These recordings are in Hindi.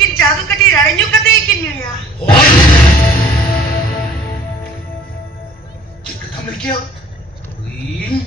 ikin jadu kati rarenyu kati ikin nyuya. Jika tamu kia, in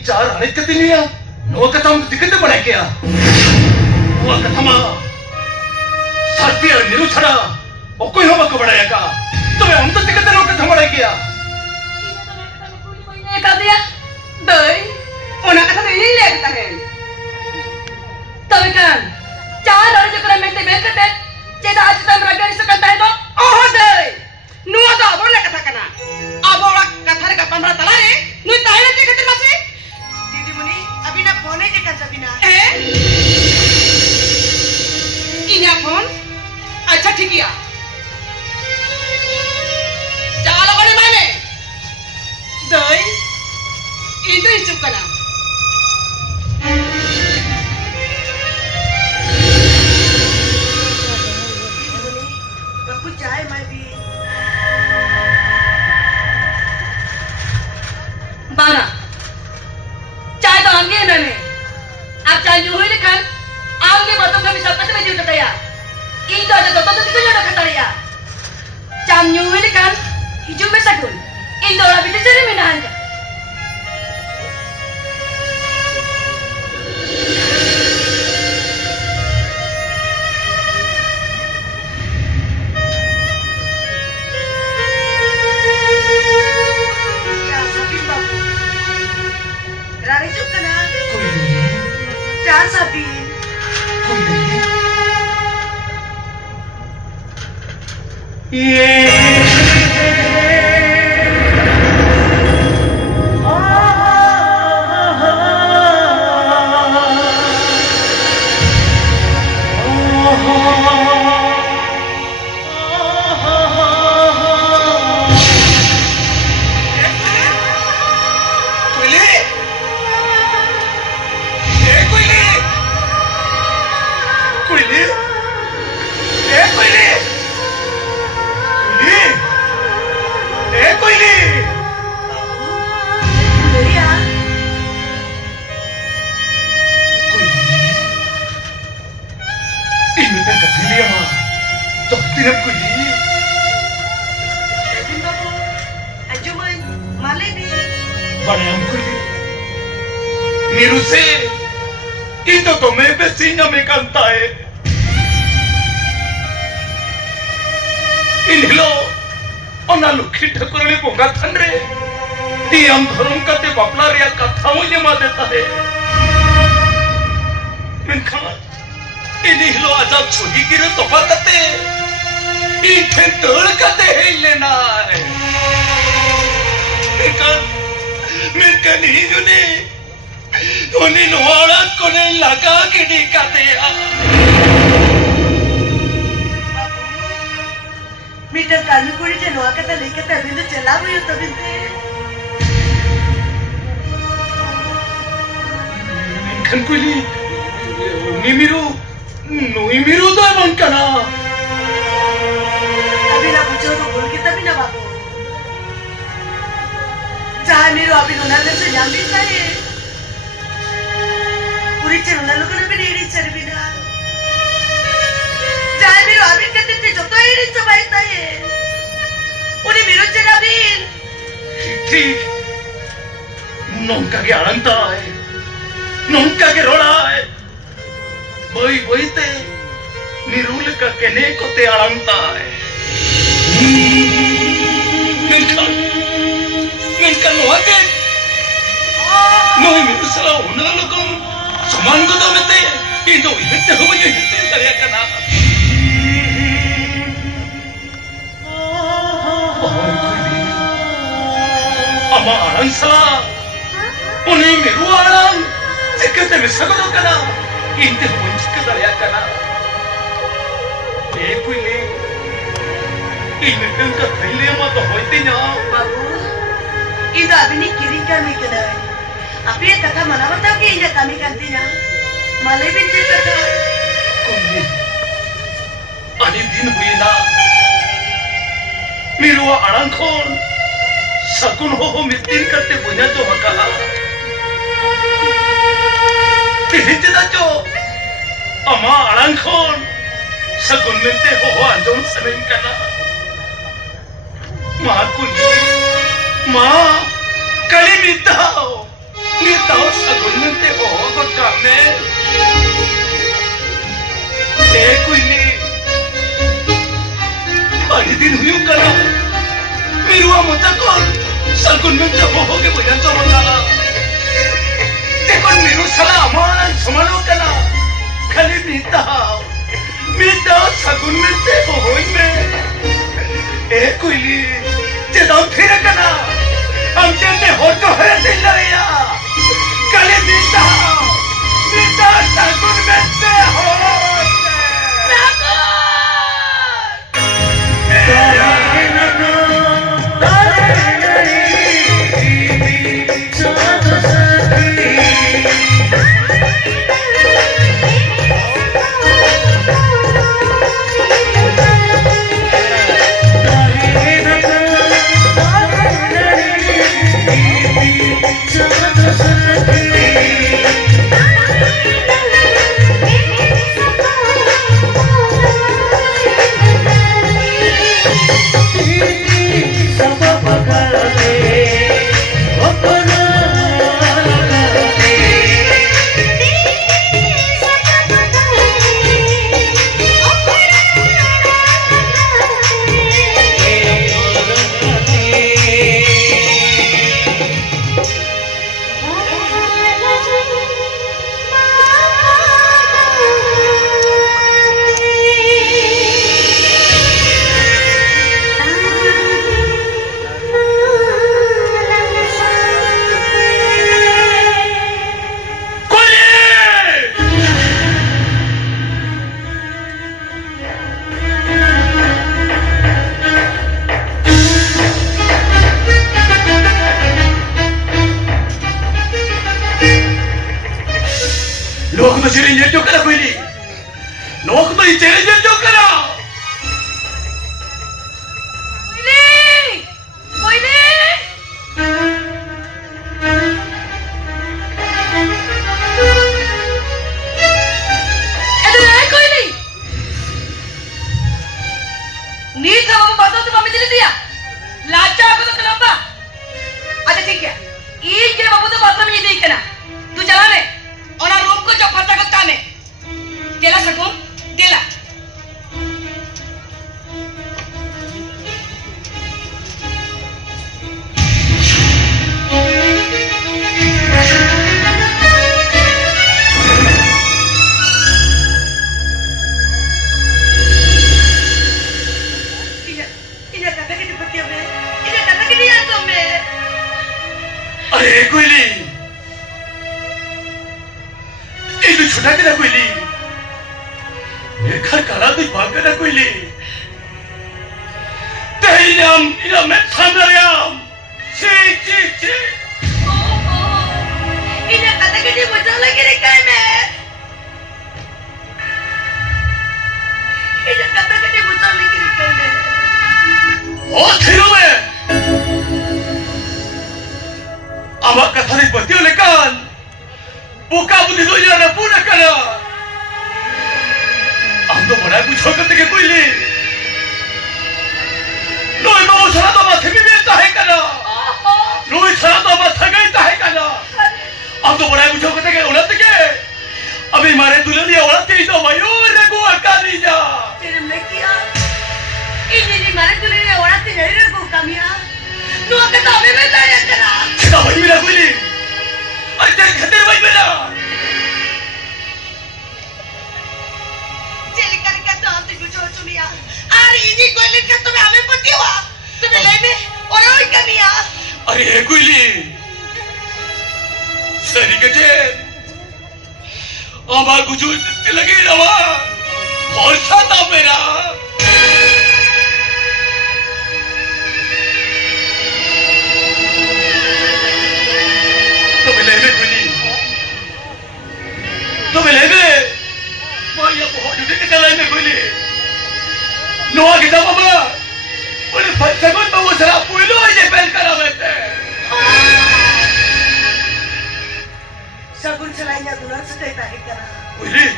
jar anek kati nyuya, no katam dikat bana kia. Wah katama, sarti ar miru chara, okoi hama ko bana ya ka. Tume hum to dikat no katam bana kia. Ini katiya, doi, ona kata ini lihat tahen. Tapi kan, jangan orang juga mente berkata, ceda aja kita meragari sekata itu, oh deh, nuah tuh abang nak kata kena, abang nak kata mereka pamrah talare, nuih tahu nanti kata masih, didi muni, abina phone aja kan sabina, ini phone, aja ठीक ya, jangan lupa mana, deh, itu isu kena. चाय मैं भी बारा चाय तो आंगे मैंने आप चाय यूं ही लिखा आंगे बातों का विचार करते में जुट गया इन तो आज तो तिको जोड़ा खाता रिया चाय यूं ही लिखा हिजू में सगुन इन तो अभी तेरे में ना आंगे सकुन हो मिस्त्री करते पुण्या तो हका तिहिंचदा चो अमा अळंखोन सगुन मिलते हो आंदोलन समें करना माँ माँ कली मिताओ सगुन मिलते हो गुड काम में कोई नहीं आज दिन हुई करा मेरू मुझे को सगुन मिलते हो के भजन तो होता देखो मेरू सला अमान समानो करा कली मिताओ सगुन मिलते हो में कोई नहीं फिर कना हम तेरे हो तो है दिल लड़िया कली मिता सगुन मिलते हो सगुन चलाइया दुलार से कहता है करा Willy!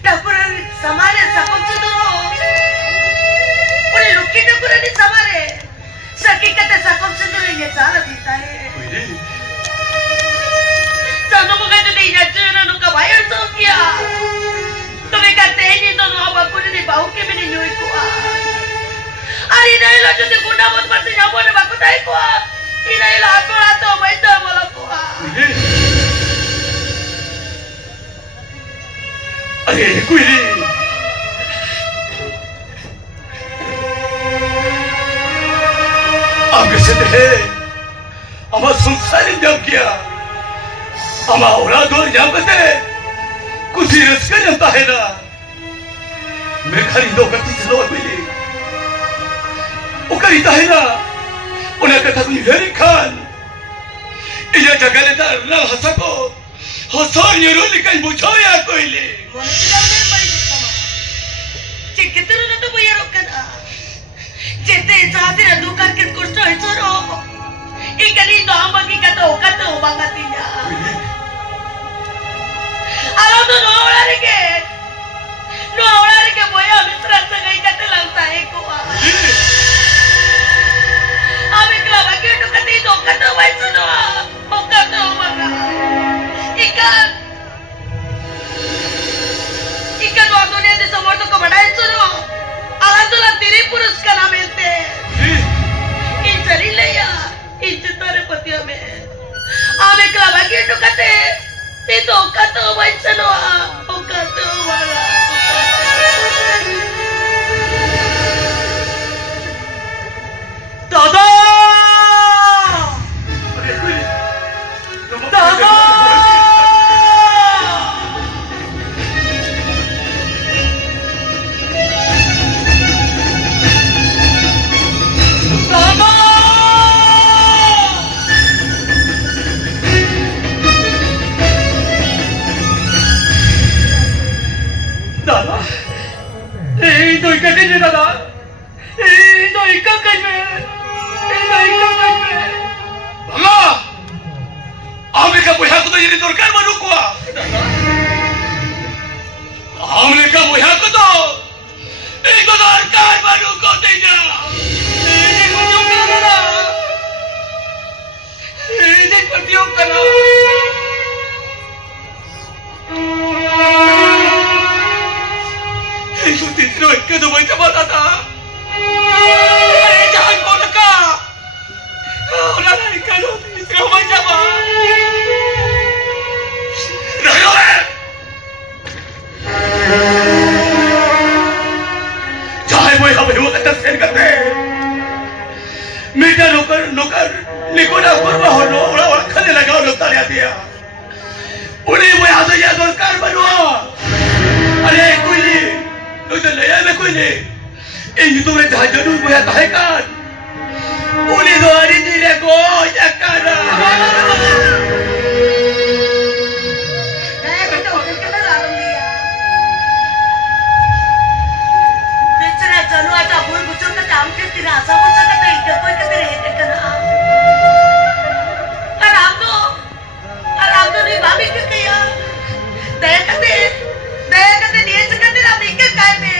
Dapat समारे सकम से दो उन्हें लुक्की के पूरे नहीं समारे सकी कहते सकम से दो ये सारा जीता है Sana mo kayo din niya tsura nung kabayan sa kya. Tumikate niyo doon ako ako ni bahu ke mininyuy ko Ari na ilo jud ko na mo pati niya mo na bakutay ko Ina ilo ato ato may tama lang ko Ari kuili. Aap se dehe. Ama संसारी जब किया हम औलाद और जामते कुछ ही रस कर जाता है ना मैं खरीदो करती चलो मिली वो खरीदा है ना उन्हें कथा कोई हेरी खान इधर जगह लेता ना हंसा को हंसोर ये रोली कहीं बुझो या कोई ले चिकित्सक ने तो बोया रोकन जेते चाहते ना दुकान के कुछ तो ऐसा रो इकली नाम की कतो बांगतिया Alam tu no orang ke boya mitra segai kata lantai ko Ami kelapa kita kati do kata wai suno kata mana ikan waktu ni di semua tu kau badai suno alam tu lah diri purus kana mente injari leya injatare pati ame ami kelapa kita kate Itu kata macam mana? Kata mana? Dada! Dada! Dada, itu ikan kecil Dada, itu ikan kecil, Bangga, Amerika punya aku tu jadi dorkan baru kuah. Amerika punya aku tu, itu dorkan baru kau tidak. Ini kunjung Dada, ini kunjung Dada. Itu tidak ikut macam mana tak? Jangan kau dekat. Orang lain kalau tidak macam mana? Rakyat! Jangan boleh apa yang kata sen kata. Mereka nukar nikoda korba hono orang kene laga orang tanya dia. Unih boleh ada yang dorkar baru. Ada kuili. Udah lepas me koine, ini tu mereka jadu boleh tahan. Uli tu hari ni lego jakara. Saya betul kita dalam dia. Bicara jalu ada boleh bukan kita ambil tidak asal bukan kita ikut koi kita rehte kena. Aram tu ni babi kaya. Daya kate dia cakap dia nak ikat kai me.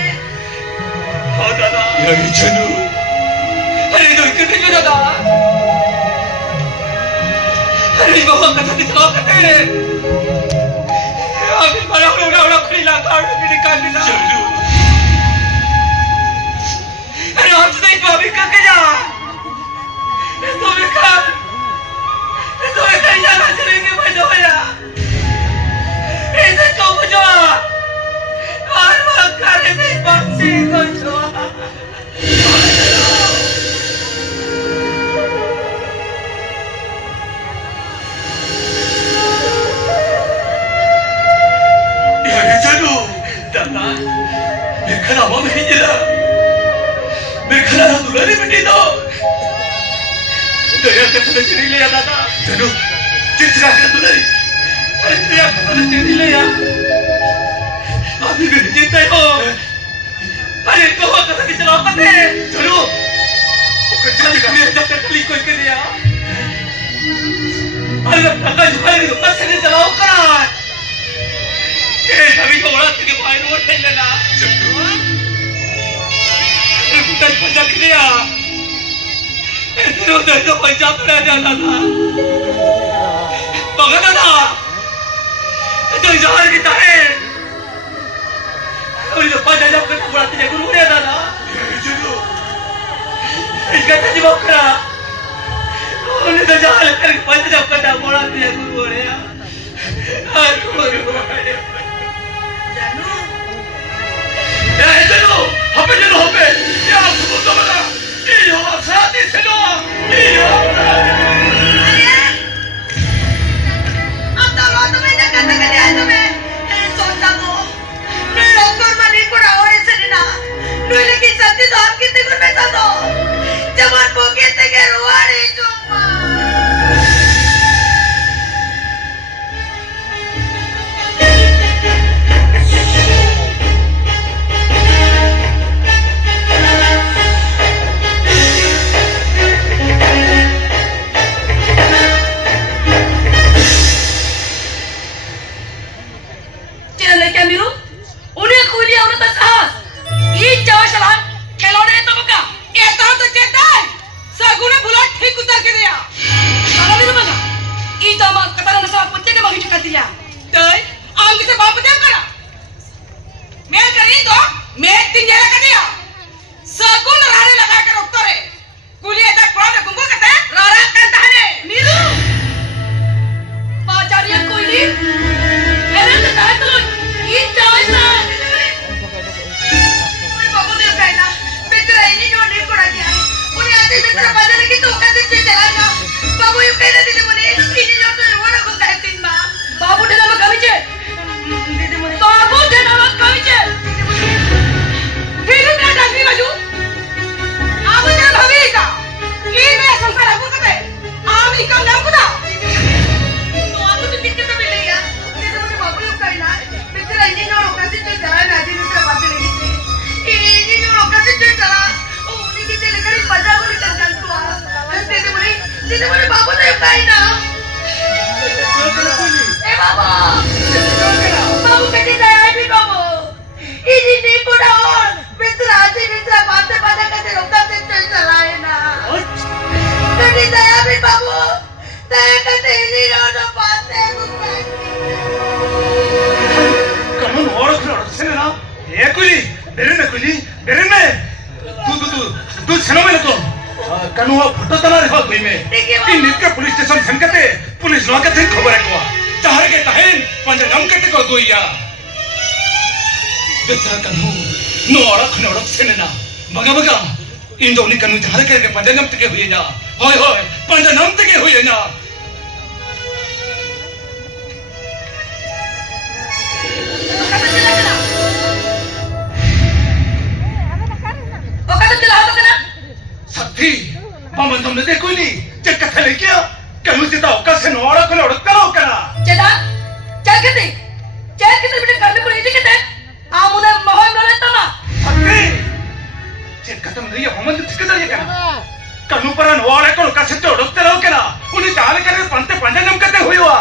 Oh Dada. Ya Janu. Hari itu ikat dia Dada. Hari bawa kata dia cakap kata. Abi orang kiri langkah kiri kanan. Janu. Hari हम तो नहीं बाबी का क्या? तो बेकार यहाँ चलेंगे मजा आया. ऐसे क्यों मजा? और मकान में बच्चे को छोड़ा. ये चलो, दादा, ये खराब हो गई जरा. मैं खड़ा था दुलारी मिट्टी दो. दया करके चली ले दादा. चलो, चित्रा कर दुलारी. अरे दया करके चली ले यार. अभी भी चिंता हो. अरे तो वो करके चलाओ करते. चलो. वो कचरा निकालिए जब तक कली कोई के दिया. अरे टका जुगाड़ी दुकान से चलाओ करा. ये सभी को बड़ा के भाई रोड पे लेना. देख लिया इधर उधर तो पैसा पड़ा जाता था पकड़ा था तो इधर की ताहे और जो पैसा जब करता बुलाते जाकर उड़ जाता था इसका तजुर्बा करा उन्हें तो जाल करके पैसा जब करता बुलाते जाकर उड़ गया Jangan, apa jangan apa? Ya, sebut nama lah. Iyo, saat ini semua. Iyo. अब तो रोज में ना करने के लिए आया मैं सोचता हूँ मैं डॉक्टर मनी को रावण से ना मैं लेकिन सत्य तो आप कितने गुण में था तो जवान को कितने के रुआरे चुम्मा पंजानम तक हुई ना होय होय पंजानम तक हुई ना सत्ती मामन तुमने देखो नहीं चेक कथा ले क्या कनु सीता ओका से नोड़ा को लड़का लो करा चला चल के बेटे घर में कोई नहीं कहते आमुने मोहन न लेता ना सत्ती चेक कथा में ये मोहन तो चिकदा ये कना कनुपरन वाले को कसित उड़ते रहो क्या उन्हें चाल करे पंते पंजानम कते हुई हुआ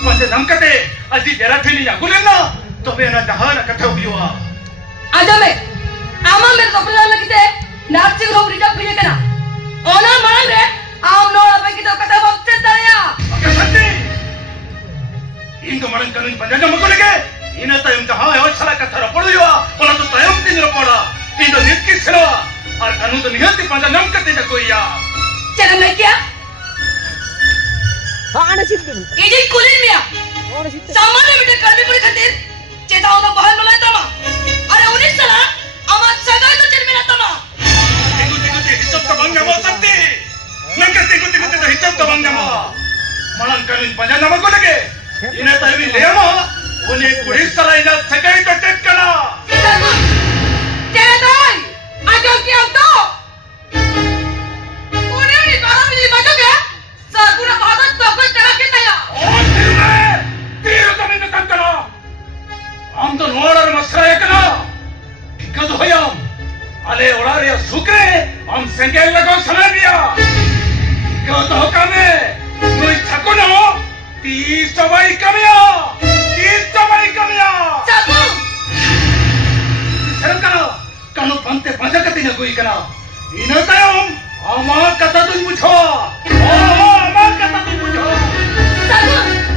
पंजानम कते अजी जरा थी या गुलेना तो वे ना जहां कथा हुई हुआ आजा में आमा मेरे कपड़ा लगते नाचिंग रूम रिजर्व हुई कना ओना मान रे आम नोड़ा पे की तो कथा वक्त तया ओके सत्ती इन तो मरन कनु पंजानम को लगे इन तो इन जहां है और साला कथा रपड़ हुआ ओना तो तयम दिन रपड़ा इन तो नित की सेवा और कनु तो निहत्ती पंजानम कते जकोया चला मैं क्या आने सिद्ध इजी कुलीन मिया आने सिद्ध सामान्य बेटे कर्मी पुरी खातिर चेताओं ना बहन मलाई तमा अरे उन्हीं साला आमा सदा तो चल मेरा तमा देखो हिसाब तो बंग हो सकती नंगे देखो तो हिसाब तो बंग हो मलन कनु पंजानम को लगे इन्हें तो भी ले आओ उन्हें पुलिस साला इन्हें सगाई तो टेक करा चला आजो क्या तो उन्हें नहीं बाहर मिली बचो क्या साकुरा भागत तो कोई चला के तया और तीर तो नहीं निकल करो हम तो नोड़र मसरा है करो किक्का तो होयाम अले उड़ारिया सुकरे हम संगेल लगाओ सना दिया क्यों तो कमे कोई थको ना हो 30 सवाई कमिया साकू शर्म करो कनु पंते पंजा कती न कोई करा ina tayong ama kata tuh bujo. Oh, ama kata tuh bujo. Sagun!